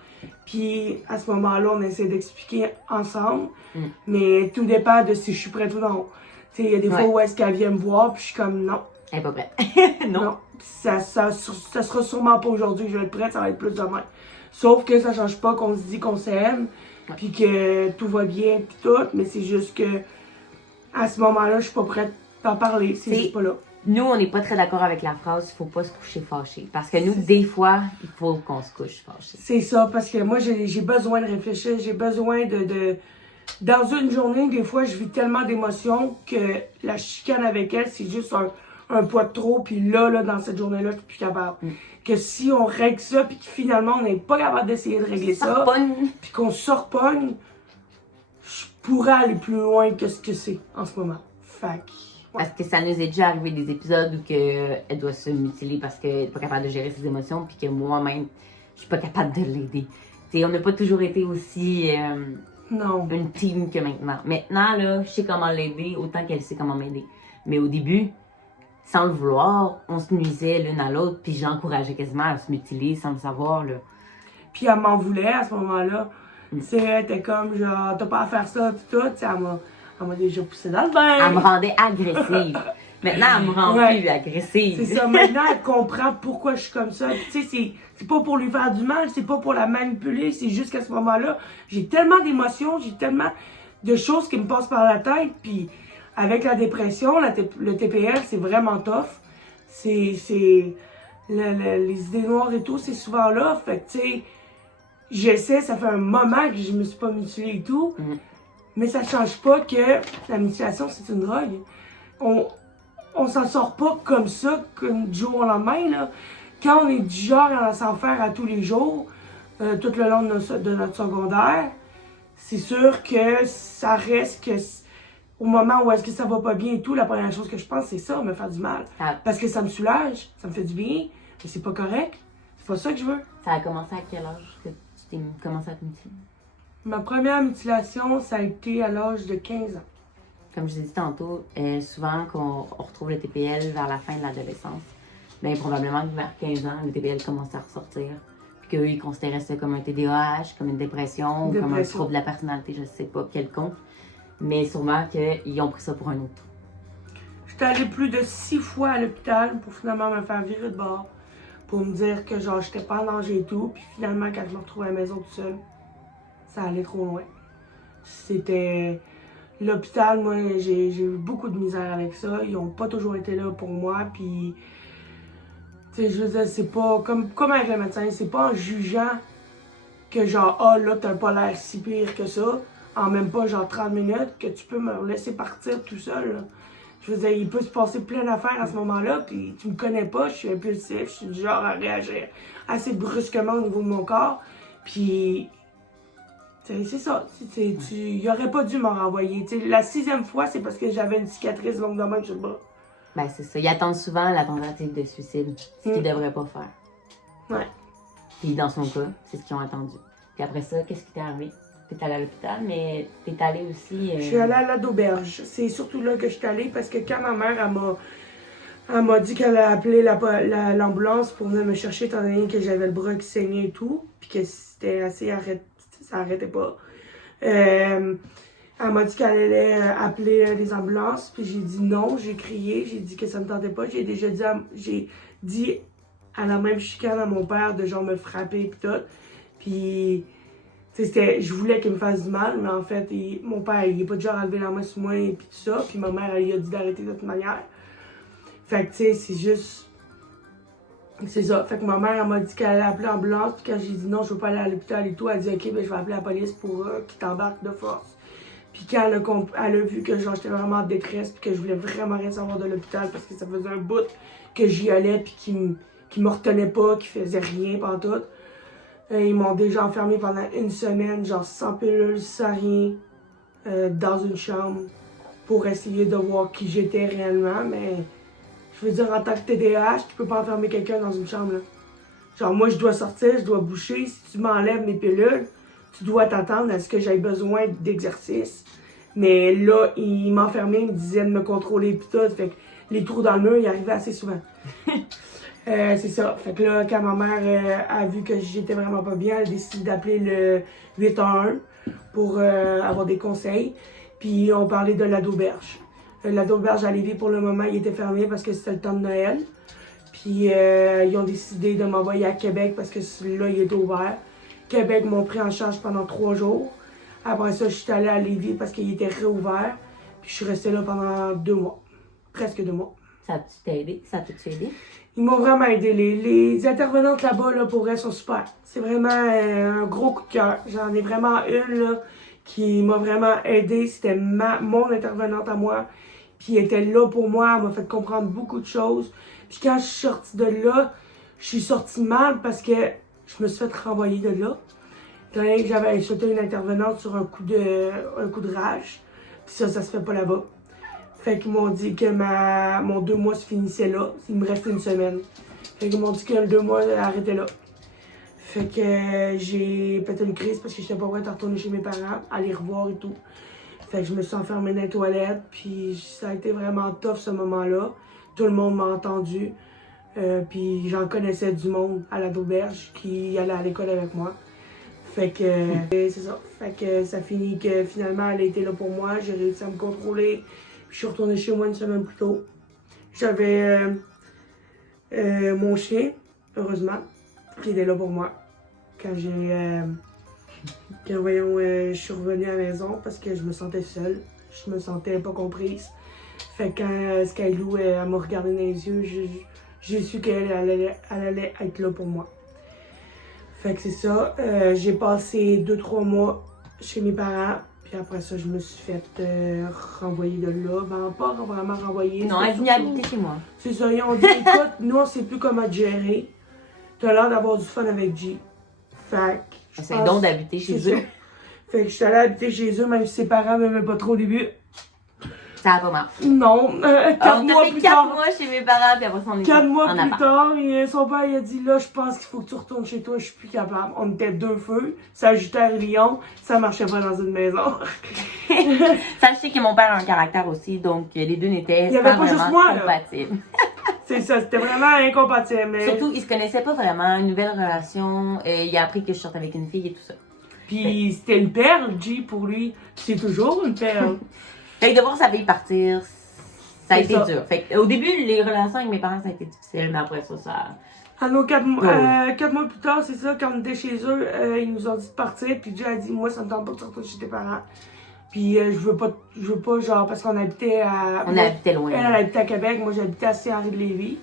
Puis à ce moment-là, on essaie d'expliquer ensemble. Mais tout dépend de si je suis prête ou non. Il y a des fois où est-ce qu'elle vient me voir, puis je suis comme non. Elle est pas prête. Non. Ça sera sûrement pas aujourd'hui que je vais être prête, ça va être plus demain. Sauf que ça change pas qu'on se dit qu'on s'aime, puis que tout va bien, puis tout. Mais c'est juste que à ce moment-là, je suis pas prête d'en parler. C'est juste pas là. Nous, on n'est pas très d'accord avec la phrase « faut pas se coucher fâché ». Parce que nous, des fois, il faut qu'on se couche fâché. C'est ça, parce que moi, j'ai besoin de réfléchir, j'ai besoin de... Dans une journée, des fois, je vis tellement d'émotions que la chicane avec elle, c'est juste un poids de trop. Puis là, dans cette journée-là, je suis plus capable. Que si on règle ça, puis que finalement, on n'est pas capable d'essayer de régler ça, puis qu'on se repogne, je pourrais aller plus loin que ce que c'est en ce moment. Fait que... Parce que ça nous est déjà arrivé des épisodes où elle doit se mutiler parce qu'elle n'est pas capable de gérer ses émotions, puis que moi-même, je suis pas capable de l'aider. T'sais, on n'a pas toujours été aussi Non. une team que maintenant. Maintenant, là, je sais comment l'aider autant qu'elle sait comment m'aider. Mais au début, sans le vouloir, on se nuisait l'une à l'autre, puis j'encourageais quasiment à se mutiler sans le savoir, là. Puis elle m'en voulait à ce moment-là. Tu sais, elle était comme genre, t'as pas à faire ça, pis tout. Tu sais, elle m'a déjà poussé dans le bain. Elle me rendait agressive. Maintenant, elle me rend plus agressive. C'est ça. Maintenant, elle comprend pourquoi je suis comme ça. Tu sais, c'est pas pour lui faire du mal, c'est pas pour la manipuler. C'est juste qu'à ce moment-là, j'ai tellement d'émotions, j'ai tellement de choses qui me passent par la tête. Puis avec la dépression, le TPL, c'est vraiment tough. Les idées noires et tout, c'est souvent là. Fait que, tu sais, j'essaie, ça fait un moment que je me suis pas mutilée et tout. Mais ça change pas que la mutilation, c'est une drogue. On s'en sort pas comme ça, comme du jour au lendemain, là. Quand on est du genre à s'en faire à tous les jours, tout le long de notre secondaire, c'est sûr que ça reste que au moment où est-ce que ça va pas bien et tout, la première chose que je pense, c'est ça, me faire du mal. Parce que ça me soulage, ça me fait du bien, mais c'est pas correct. C'est pas ça que je veux. Ça a commencé à quel âge que tu t'es commencé à te mutiler? Ma première mutilation, ça a été à l'âge de 15 ans. Comme je l'ai dit tantôt, souvent quand on retrouve le TPL vers la fin de l'adolescence, bien probablement que vers 15 ans, le TPL commence à ressortir. Puis qu'eux, ils considéraient ça comme un TDAH, comme une dépression, comme un trouble de la personnalité, je ne sais pas quelconque. Mais sûrement qu'ils ont pris ça pour un autre. J'étais allée plus de 6 fois à l'hôpital pour finalement me faire virer de bord. Pour me dire que genre j'étais pas en danger et tout. Puis finalement, quand je me retrouvais à la maison toute seule, ça allait trop loin. C'était... L'hôpital, moi, j'ai eu beaucoup de misère avec ça. Ils ont pas toujours été là pour moi. Puis, tu sais, je veux dire, c'est pas... Comme avec le médecin, c'est pas en jugeant que genre, ah là, t'as pas l'air si pire que ça. En même pas genre 30 minutes, que tu peux me laisser partir tout seul, là. Je veux dire, il peut se passer plein d'affaires à ce moment-là, puis tu me connais pas, je suis impulsif, je suis du genre à réagir assez brusquement au niveau de mon corps. Puis, c'est ça, il aurait pas dû m'en renvoyer. T'sais, la 6e fois, c'est parce que j'avais une cicatrice longue de même sur le bras. Ben, c'est ça. Ils attendent souvent la tentative de suicide, ce qu'ils devraient pas faire. Ouais. Puis, dans son cas, c'est ce qu'ils ont attendu. Puis après ça, qu'est-ce qui t'est arrivé? T'es allée à l'hôpital, mais t'es allée aussi... Je suis allée à l'Ade d'auberge. C'est surtout là que je suis allée parce que quand ma mère, elle m'a dit qu'elle a appelé l'ambulance pour venir me chercher étant donné que j'avais le bras qui saignait et tout, puis que c'était assez ça arrêtait pas. Elle m'a dit qu'elle allait appeler les ambulances, puis j'ai dit non, j'ai crié, j'ai dit que ça me tentait pas. J'ai dit à la même chicane à mon père de genre me frapper et tout. Puis... je voulais qu'il me fasse du mal, mais en fait, mon père, il est pas du genre à lever la main sur moi et puis tout ça. Puis ma mère, elle lui a dit d'arrêter de toute manière. Fait que, tu sais, c'est juste... C'est ça. Fait que ma mère, elle m'a dit qu'elle allait appeler l'ambulance. Puis quand j'ai dit non, je veux pas aller à l'hôpital et tout, elle a dit OK, ben je vais appeler la police pour qu'ils t'embarquent de force. Puis quand elle a vu que genre j'étais vraiment en détresse, puis que je voulais vraiment rien savoir de l'hôpital parce que ça faisait un bout que j'y allais, puis qu'il me retenait pas, qu'il faisait rien pantoute. Ils m'ont déjà enfermé pendant une semaine, genre sans pilule, sans rien, dans une chambre pour essayer de voir qui j'étais réellement. Mais je veux dire, en tant que TDAH, tu peux pas enfermer quelqu'un dans une chambre, là. Genre, moi, je dois sortir, je dois boucher. Si tu m'enlèves mes pilules, tu dois t'attendre à ce que j'aie besoin d'exercice. Mais là, ils m'enfermaient, ils me disaient de me contrôler pis tout. Fait que les trous dans le mur, ils arrivaient assez souvent. C'est ça. Fait que là, quand ma mère a vu que j'étais vraiment pas bien, elle a décidé d'appeler le 811 pour avoir des conseils. Puis on parlait de l'Ade d'auberge. L'Ade d'auberge à Lévis, pour le moment, il était fermé parce que c'était le temps de Noël. Puis ils ont décidé de m'envoyer à Québec parce que là, il était ouvert. Québec m'ont pris en charge pendant 3 jours. Après ça, je suis allée à Lévis parce qu'il était réouvert. Puis je suis restée là pendant 2 mois. Presque 2 mois. Ça t'a aidé? Ça t'a-tu aidé? Ils m'ont vraiment aidé. Les intervenantes là-bas, là, pour elles, sont super. C'est vraiment un gros coup de cœur. J'en ai vraiment une là, qui m'a vraiment aidé. C'était mon intervenante à moi. Puis elle était là pour moi. Elle m'a fait comprendre beaucoup de choses. Puis quand je suis sortie de là, je suis sortie mal parce que je me suis fait renvoyer de là. J'avais sauté une intervenante sur un coup de rage. Puis ça se fait pas là-bas. Fait qu'ils m'ont dit que mon 2 mois se finissait là. Il me restait une semaine. Fait qu'ils m'ont dit que le 2 mois arrêtait là. Fait que j'ai pété une crise parce que j'étais pas prête à retourner chez mes parents, à les revoir et tout. Fait que je me suis enfermée dans les toilettes, puis ça a été vraiment tough ce moment-là. Tout le monde m'a entendu. Puis j'en connaissais du monde à la d'auberge qui allait à l'école avec moi. Fait que c'est ça. Fait que ça finit que finalement elle a été là pour moi. J'ai réussi à me contrôler. Puis je suis retournée chez moi une semaine plus tôt. J'avais mon chien, heureusement, qui était là pour moi. Quand je suis revenue à la maison parce que je me sentais seule. Je me sentais pas comprise. Fait que quand Skylou elle m'a regardé dans les yeux, j'ai su qu'elle allait être là pour moi. Fait que c'est ça. J'ai passé 2-3 mois chez mes parents. Puis après ça, je me suis fait renvoyer de là. Ben, pas vraiment renvoyer. Non, elle est venue habiter chez moi. C'est ça. Ils ont dit, écoute, nous, on sait plus comment te gérer. T'as l'air d'avoir du fun avec G. Fait que. C'est donc d'habiter chez eux. Ça. Fait que je suis allée habiter chez eux, même si ses parents m'aimaient pas trop au début. Ça a pas marché. Non. 4 mois plus tard. 4 mois chez mes parents, puis après ça, on est 4 mois en plus appart. tard, son père il a dit là, je pense qu'il faut que tu retournes chez toi, je suis plus capable. On était 2 feux, Sagittaire et Lion, ça marchait pas dans une maison. Sachez que mon père a un caractère aussi, donc les deux n'étaient pas vraiment compatibles. C'est ça, c'était vraiment incompatible. Mais... Surtout, ils se connaissaient pas vraiment, une nouvelle relation, il a appris que je sortais avec une fille et tout ça. Puis c'était une perle, G, pour lui. C'est toujours une perle. Fait que de voir sa fille partir, ça a été ça. dur. Fait que, au début, les relations avec mes parents, ça a été difficile, mais après ça. À nos 4 mois plus tard, c'est ça, quand on était chez eux, ils nous ont dit de partir. Puis G a dit, moi, ça me tente pas de sortir chez tes parents. Puis je veux pas, genre, parce qu'on habitait à... habitait loin. Elle habitait à Québec, moi j'habitais à Saint-Henri-de-Lévis.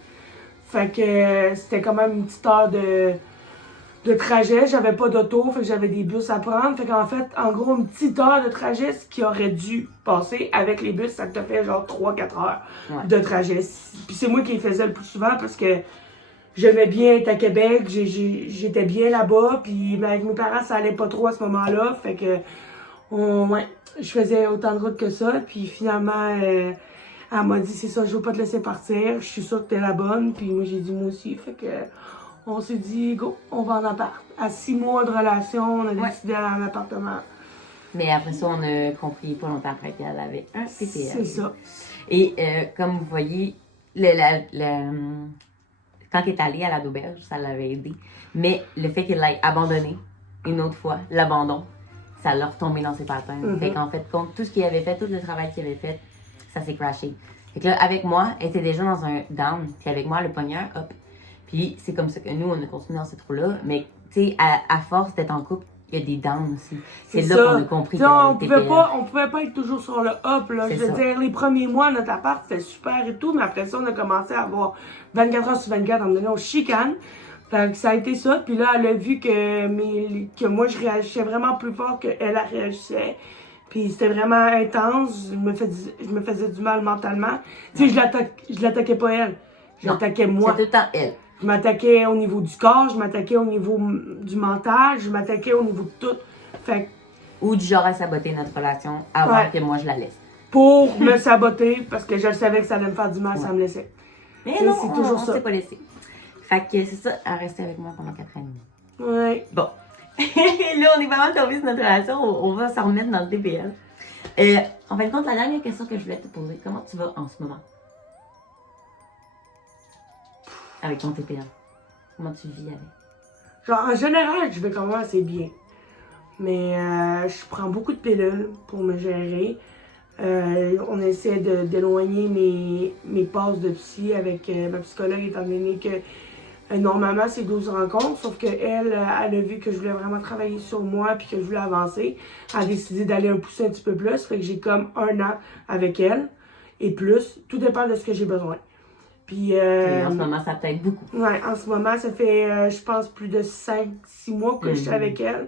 Fait que c'était quand même une petite heure de trajet. J'avais pas d'auto, fait que j'avais des bus à prendre. Fait qu'en fait, en gros, une petite heure de trajet, ce qui aurait dû passer avec les bus, ça te fait genre 3-4 heures de trajet. Puis c'est moi qui les faisais le plus souvent parce que j'aimais bien être à Québec, j'étais bien là-bas. Puis avec mes parents, ça allait pas trop à ce moment-là. Fait que, je faisais autant de route que ça. Puis finalement, elle m'a dit, c'est ça, je veux pas te laisser partir. Je suis sûre que t'es la bonne. Puis moi, j'ai dit, moi aussi. Fait que... On s'est dit, go, on va en appart. À 6 mois de relation, on a décidé d'aller en appartement. Mais après ça, on a compris pas longtemps après qu'elle avait un TPL. C'est ça. Et comme vous voyez, quand elle est allée à la d'auberge, ça l'avait aidé. Mais le fait qu'elle l'ait abandonné une autre fois, l'abandon, ça l'a retombé dans ses patins. Fait qu'en fait, tout ce qu'il avait fait, tout le travail qu'il avait fait, ça s'est crashé. Fait que là, avec moi, elle était déjà dans un down. Puis avec moi, le poignard, hop. Puis c'est comme ça que nous, on a continué dans cette roue-là. Mais tu sais, à force d'être en couple, il y a des downs aussi. C'est là qu'on a compris on pouvait pas être toujours sur le up, là. Je veux dire, les premiers mois, notre appart, c'était super et tout. Mais après ça, on a commencé à avoir 24 heures sur 24. À un moment donné, on chicane. Fait que ça a été ça. Puis là, elle a vu que moi, je réagissais vraiment plus fort qu'elle réagissait. Puis c'était vraiment intense. Je me faisais du mal mentalement. Tu sais, je l'attaquais pas elle. Je l'attaquais moi. C'est tout le temps elle. Je m'attaquais au niveau du corps, je m'attaquais au niveau du mental, je m'attaquais au niveau de tout. Fait ou du genre à saboter notre relation avant que moi je la laisse. Pour me saboter, parce que je savais que ça allait me faire du mal, ça me laissait. Mais non, c'est toujours ça. On s'est pas laissé. Fait que c'est ça, elle restait avec moi pendant 4 années. Ouais. Bon. Là, on est pas mal tombé sur notre relation, on va s'en remettre dans le TPL. En fin de compte, la dernière question que je voulais te poser, comment tu vas en ce moment? Avec ton TPL. Comment tu vis avec? Genre, en général, je vais quand même assez bien. Mais je prends beaucoup de pilules pour me gérer. On essaie d'éloigner mes passes de psy avec ma psychologue, étant donné que normalement, c'est 12 rencontres. Sauf qu'elle a vu que je voulais vraiment travailler sur moi puis que je voulais avancer. Elle a décidé d'aller pousser un petit peu plus. Fait que j'ai comme 1 an avec elle et plus. Tout dépend de ce que j'ai besoin. Puis, en ce moment, ça t'aide beaucoup. Ouais, en ce moment, ça fait, je pense, plus de 5-6 mois que je suis avec elle.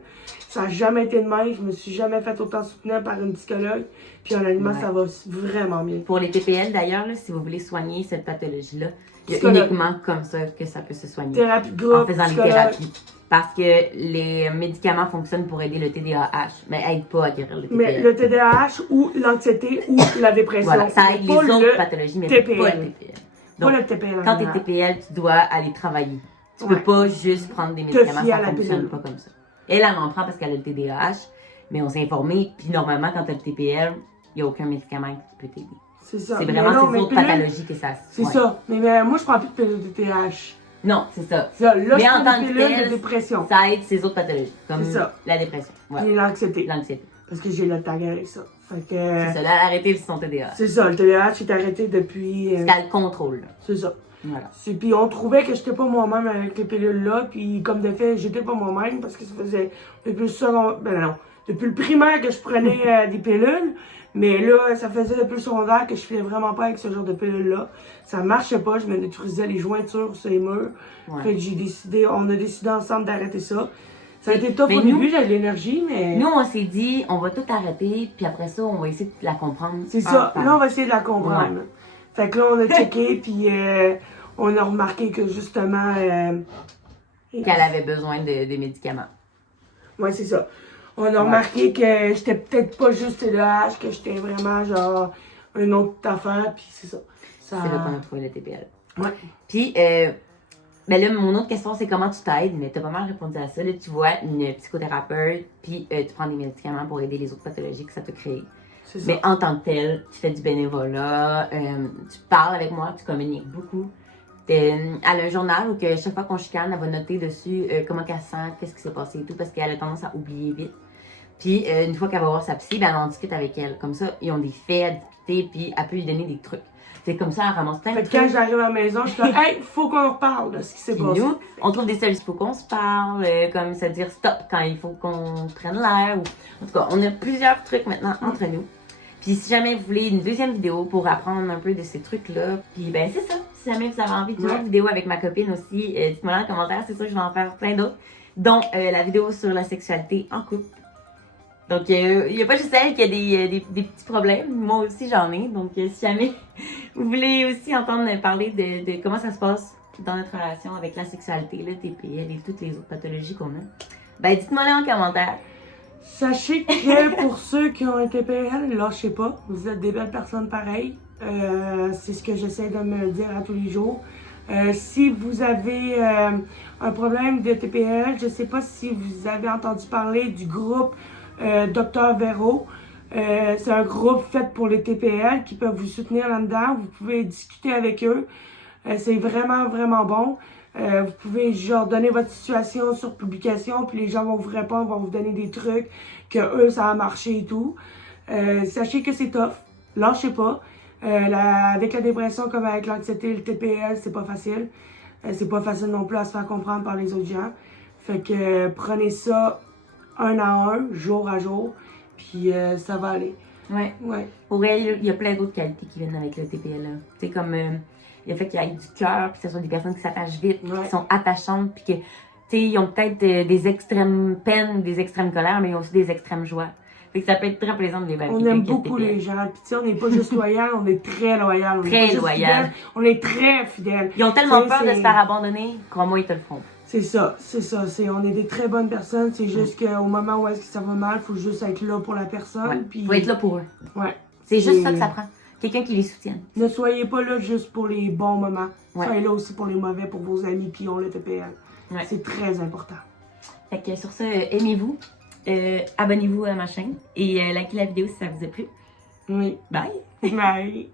Ça n'a jamais été de même. Je me suis jamais fait autant soutenir par une psychologue. Puis honnêtement, ça va vraiment bien. Pour les TPL, d'ailleurs, si vous voulez soigner cette pathologie-là, il y a uniquement comme ça que ça peut se soigner. Thérapie de groupe, en faisant les thérapies. Parce que les médicaments fonctionnent pour aider le TDAH, mais n'aident pas à guérir le TPL. Mais le TDAH ou l'anxiété ou la dépression. Voilà, ça aide les autres pathologies, mais pas le TPL. Donc, pas le TPL. Quand tu es TPL, tu dois aller travailler Tu peux pas juste prendre des médicaments, fier à ça la fonctionne pilule. pas comme ça. Elle en prend parce qu'elle a le TDAH, mais on s'est informé, puis normalement, quand tu as le TPL, il n'y a aucun médicament qui peut t'aider. C'est ça. C'est Mais vraiment non, ces mais autres pilule, pathologies que ça... C'est ça. Mais moi, je prends plus de pilule de TH. Non, c'est ça. C'est ça. Là, Mais je en prends tant des que pilules tel, de dépression. Ça aide ces autres pathologies, comme C'est ça. la dépression. Ouais. Et l'anxiété. L'anxiété. Parce que j'ai le tag avec ça. Fait que... C'est ça, là, elle a arrêté son TDAH. C'est ça. Le TDAH est arrêté depuis... Parce qu'elle le contrôle. Là. C'est ça. Voilà. Puis on trouvait que j'étais pas moi-même avec les pilules-là. Puis comme de fait, j'étais pas moi-même parce que ça faisait depuis le secondaire... Ben non. Depuis le primaire que je prenais des pilules. Mais là, ça faisait depuis le secondaire que je filais vraiment pas avec ce genre de pilules-là. Ça marchait pas. Je me détruisais les jointures sur les murs. Ouais. Fait que on a décidé ensemble d'arrêter ça. Ça a été top Mais au nous- début, j'avais de l'énergie, mais... Nous, on s'est dit, on va tout arrêter, puis après ça, on va essayer de la comprendre. C'est par ça. par. Là, on va essayer de la comprendre. Fait que là, on a checké, puis on a remarqué que justement... Qu'elle avait besoin de médicaments. Ouais, c'est ça. On a remarqué que j'étais peut-être pas juste TDAH, que j'étais vraiment genre une autre affaire, puis c'est ça. Ça... C'est là qu'on a trouvé le TPL. Ouais. Puis, ben là, mon autre question, c'est comment tu t'aides, mais t'as pas mal répondu à ça. Là, tu vois une psychothérapeute, puis tu prends des médicaments pour aider les autres pathologies que ça t'a créé. C'est ça. Mais en tant que tel, tu fais du bénévolat, tu parles avec moi, tu communiques beaucoup. Elle a un journal où que chaque fois qu'on chicane, elle va noter dessus comment elle se sent, qu'est-ce qui s'est passé et tout, parce qu'elle a tendance à oublier vite. Puis une fois qu'elle va voir sa psy, ben, elle en discute avec elle. Comme ça, ils ont des faits à discuter, puis elle peut lui donner des trucs. C'est comme ça, elle ramasse plein de Fait que trucs. quand j'arrive à la maison, je suis là, hey, faut qu'on reparle de ce qui s'est Puis passé. nous, on trouve des solutions. Il faut qu'on se parle, comme se dire stop quand il faut qu'on prenne l'air. En tout cas, on a plusieurs trucs maintenant entre nous. Puis si jamais vous voulez une deuxième vidéo pour apprendre un peu de ces trucs-là, puis ben c'est ça. Si jamais vous avez envie d'une autre vidéo avec ma copine aussi, dites-moi dans les commentaires. C'est sûr que je vais en faire plein d'autres, dont la vidéo sur la sexualité en couple. Donc, il n'y a pas juste elle qui a des petits problèmes. Moi aussi, j'en ai. Donc, si jamais vous voulez aussi entendre parler de comment ça se passe dans notre relation avec la sexualité, le TPL et toutes les autres pathologies qu'on a, ben dites-moi là en commentaire. Sachez que pour ceux qui ont un TPL, lâchez pas. Vous êtes des belles personnes pareilles. C'est ce que j'essaie de me dire à tous les jours. Si vous avez un problème de TPL, je ne sais pas si vous avez entendu parler du groupe Dr Véro. C'est un groupe fait pour les TPL qui peuvent vous soutenir là-dedans. Vous pouvez discuter avec eux. C'est vraiment, vraiment bon. Vous pouvez genre donner votre situation sur publication, puis les gens vont vous répondre, vont vous donner des trucs, que eux, ça a marché et tout. Sachez que c'est tough. Lâchez pas. Avec la dépression comme avec l'anxiété, le TPL, c'est pas facile. C'est pas facile non plus à se faire comprendre par les autres gens. Fait que prenez ça un à un, jour à jour, puis ça va aller. Ouais. Ouais. Pour elle, il y a plein d'autres qualités qui viennent avec le TPL. C'est comme le fait qu'il y ait du cœur, puis que ce soit des personnes qui s'attachent vite, Ouais. qui sont attachantes, puis que, tu sais, ils ont peut-être des extrêmes peines, des extrêmes colères, mais ils ont aussi des extrêmes joies. Fait que ça peut être très plaisant de les voir. On aime beaucoup les gens. Puis tu sais, on n'est pas juste loyal, on est très loyal. On est Très pas juste loyal. fidèle, on est très fidèle. Ils ont tellement Tu sais, peur de c'est- se faire abandonner, crois-moi, ils te le feront. C'est ça, c'est ça. On est des très bonnes personnes. C'est juste qu'au moment où est-ce que ça va mal, il faut juste être là pour la personne. Ouais. Puis, Faut être là pour eux. Ouais. C'est juste Et- ça que ça prend. Quelqu'un qui les soutienne. Ne soyez pas là juste pour les bons moments. Ouais. Soyez là aussi pour les mauvais, pour vos amis qui ont le TPL. Ouais. C'est très important. Fait que sur ce, aimez-vous, abonnez-vous à ma chaîne et likez la vidéo si ça vous a plu. Oui. Bye! Bye.